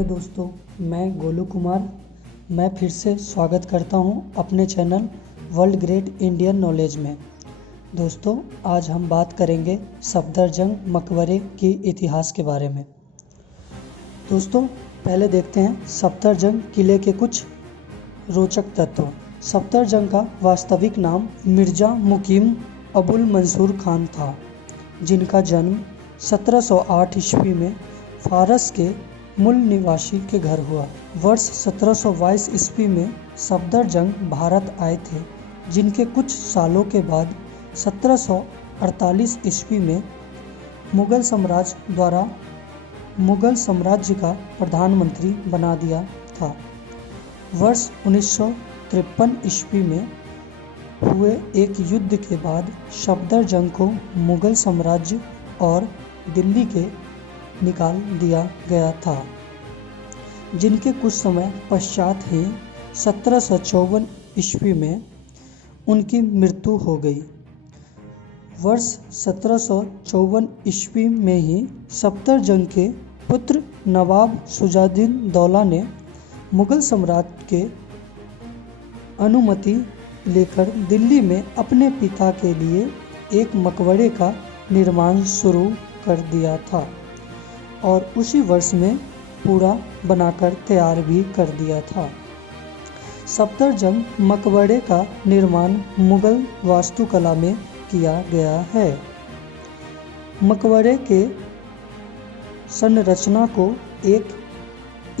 Hello दोस्तों, मैं गोलू कुमार। मैं फिर से स्वागत करता हूं अपने channel world great Indian knowledge में। दोस्तों, आज हम बात करेंगे सफदरजंग मकबरे की इतिहास के बारे में। दोस्तों, पहले देखते हैं सफदरजंग किले के कुछ रोचक तथ्य। सफदरजंग का वास्तविक नाम मिर्ज़ा मुकीम अबुल मंसूर खान था, जिनका जन्म 1708 ईस्वी में फारस के मूल निवासी के घर हुआ। वर्ष 1722 ईस्वी में सफदरजंग भारत आए थे, जिनके कुछ सालों के बाद 1748 ईस्वी में मुगल साम्राज्य द्वारा मुगल साम्राज्य का प्रधानमंत्री बना दिया था। वर्ष 1953 ईस्वी में हुए एक युद्ध के बाद सफदरजंग को मुगल साम्राज्य और दिल्ली के निकाल दिया गया था, जिनके कुछ समय पश्चात ही 1754 ईस्वी में उनकी मृत्यु हो गई। वर्ष 1754 ईस्वी में ही सफदरजंग के पुत्र नवाब शुजाउद्दीन दौला ने मुगल सम्राट के अनुमति लेकर दिल्ली में अपने पिता के लिए एक मकबरे का निर्माण शुरू कर दिया था और उसी वर्ष में पूरा बनाकर तैयार भी कर दिया था। सफदरजंग मकबरे का निर्माण मुगल वास्तुकला में किया गया है। मकबरे के संरचना को एक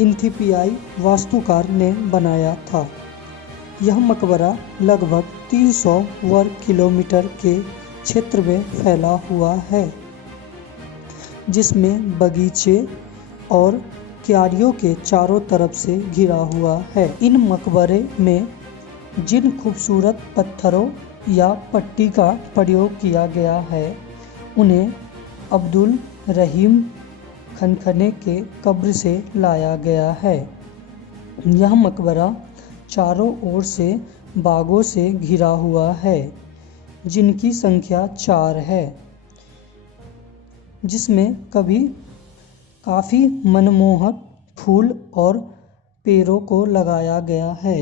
इथियोपियाई वास्तुकार ने बनाया था। यह मकबरा लगभग 300 वर्ग किलोमीटर के क्षेत्र में फैला हुआ है, जिसमें बगीचे और क्यारियों के चारों तरफ से घिरा हुआ है। इन मकबरे में जिन खूबसूरत पत्थरों या पट्टी का प्रयोग किया गया है, उन्हें अब्दुल रहीम खनखने के कब्र से लाया गया है। यह मकबरा चारों ओर से बागों से घिरा हुआ है, जिनकी संख्या 4 है, जिसमें काफ़ी मनमोहक फूल और पेड़ों को लगाया गया है।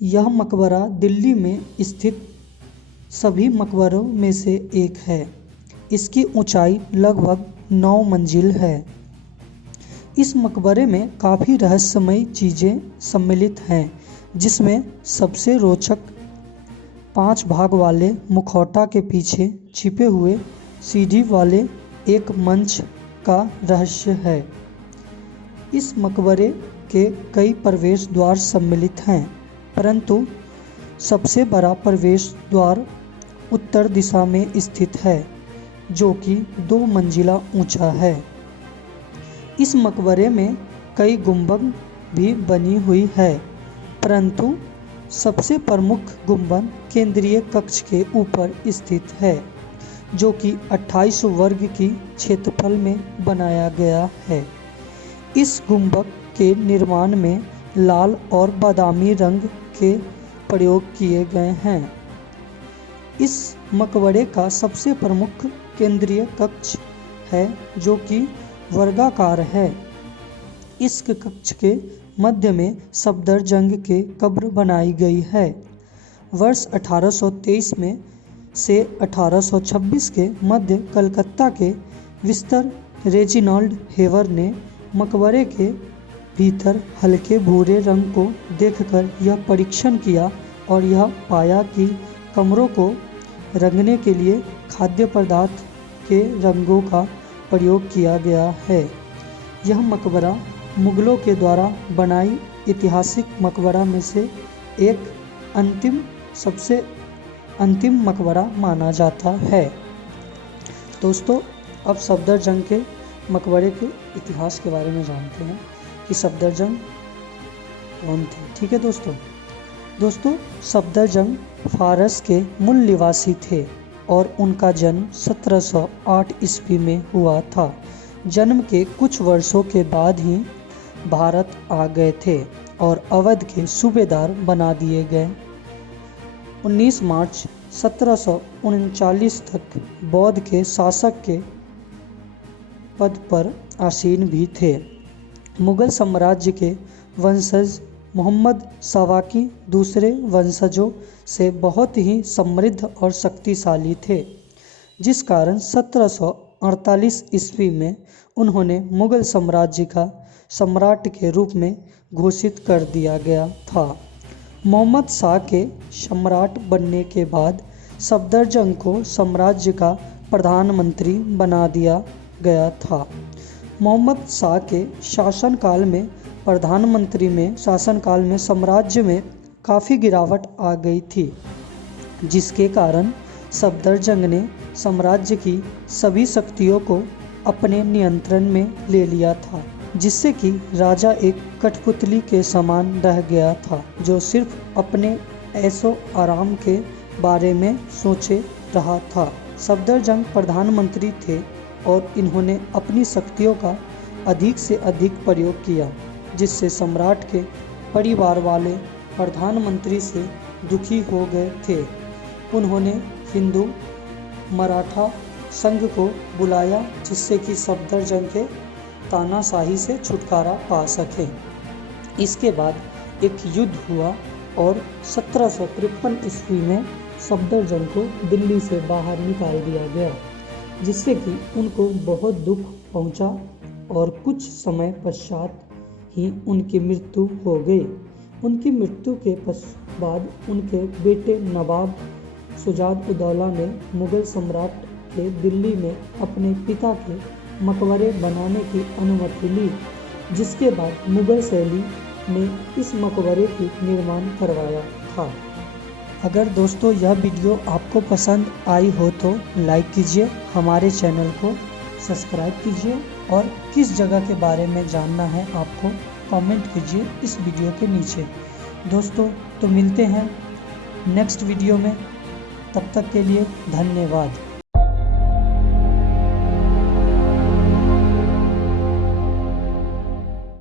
यह मकबरा दिल्ली में स्थित सभी मकबरों में से एक है। इसकी ऊंचाई लगभग 9 मंजिल है। इस मकबरे में काफ़ी रहस्यमयी चीज़ें सम्मिलित हैं, जिसमें सबसे रोचक 5 भाग वाले मुखौटा के पीछे छिपे हुए सीढ़ी वाले एक मंच का रहस्य है। इस मकबरे के कई प्रवेश द्वार सम्मिलित हैं, परंतु सबसे बड़ा प्रवेश द्वार उत्तर दिशा में स्थित है, जो कि 2 मंजिला ऊंचा है। इस मकबरे में कई गुंबद भी बनी हुई है, परंतु सबसे प्रमुख गुंबद केंद्रीय कक्ष के ऊपर स्थित है, जो कि 28 वर्ग की क्षेत्रफल में बनाया गया है। इस गुंबद के निर्माण में लाल और बादामी रंग के प्रयोग किए गए हैं। इस मकबरे का सबसे प्रमुख केंद्रीय कक्ष है, जो कि वर्गाकार है। इस कक्ष के मध्य में सफदरजंग के कब्र बनाई गई है। वर्ष 1823 में से 1826 के मध्य कलकत्ता के विस्तर रेजिनाल्ड हेवर ने मकबरे के भीतर हल्के भूरे रंग को देखकर यह परीक्षण किया और यह पाया कि कमरों को रंगने के लिए खाद्य पदार्थ के रंगों का प्रयोग किया गया है। यह मकबरा मुगलों के द्वारा बनाई ऐतिहासिक मकबरा में से एक सबसे अंतिम मकबरा माना जाता है। दोस्तों, अब सफदरजंग के मकबरे के इतिहास के बारे में जानते हैं कि सफदरजंग कौन थे। ठीक है दोस्तों, सफदरजंग फारस के मूल निवासी थे और उनका जन्म 1708 ईस्वी में हुआ था। जन्म के कुछ वर्षों के बाद ही भारत आ गए थे और अवध के सूबेदार बना दिए गए। 19 मार्च 1739 तक बौद्ध के शासक के पद पर आसीन भी थे मुगल साम्राज्य के वंशज मोहम्मद सावाकी दूसरे वंशजों से बहुत ही समृद्ध और शक्तिशाली थे, जिस कारण 1748 ईस्वी में उन्होंने मुगल साम्राज्य का सम्राट के रूप में घोषित कर दिया गया था। मोहम्मद शाह के सम्राट बनने के बाद सफदरजंग को साम्राज्य का प्रधानमंत्री बना दिया गया था। मोहम्मद शाह के शासनकाल में साम्राज्य में काफ़ी गिरावट आ गई थी, जिसके कारण सफदरजंग ने साम्राज्य की सभी शक्तियों को अपने नियंत्रण में ले लिया था, जिससे कि राजा एक कठपुतली के समान रह गया था, जो सिर्फ अपने ऐशो आराम के बारे में सोचे रहा था। सफदरजंग प्रधानमंत्री थे और इन्होंने अपनी शक्तियों का अधिक से अधिक प्रयोग किया, जिससे सम्राट के परिवार वाले प्रधानमंत्री से दुखी हो गए थे। उन्होंने हिंदू मराठा संघ को बुलाया, जिससे कि सफदरजंग के तानाशाही से छुटकारा पा सकें। इसके बाद एक युद्ध हुआ और 1753 ईस्वी में सफदरजंग को दिल्ली से बाहर निकाल दिया गया, जिससे कि उनको बहुत दुख पहुंचा और कुछ समय पश्चात ही उनकी मृत्यु हो गई। उनकी मृत्यु के बाद उनके बेटे नवाब शुजात-उद-दौला ने मुगल सम्राट के दिल्ली में अपने पिता के मकबरे बनाने की अनुमति ली, जिसके बाद मुगल शैली में इस मकबरे की निर्माण करवाया था। अगर दोस्तों यह वीडियो आपको पसंद आई हो तो लाइक कीजिए, हमारे चैनल को सब्सक्राइब कीजिए और किस जगह के बारे में जानना है आपको कमेंट कीजिए इस वीडियो के नीचे। दोस्तों तो मिलते हैं नेक्स्ट वीडियो में, तब तक के लिए धन्यवाद।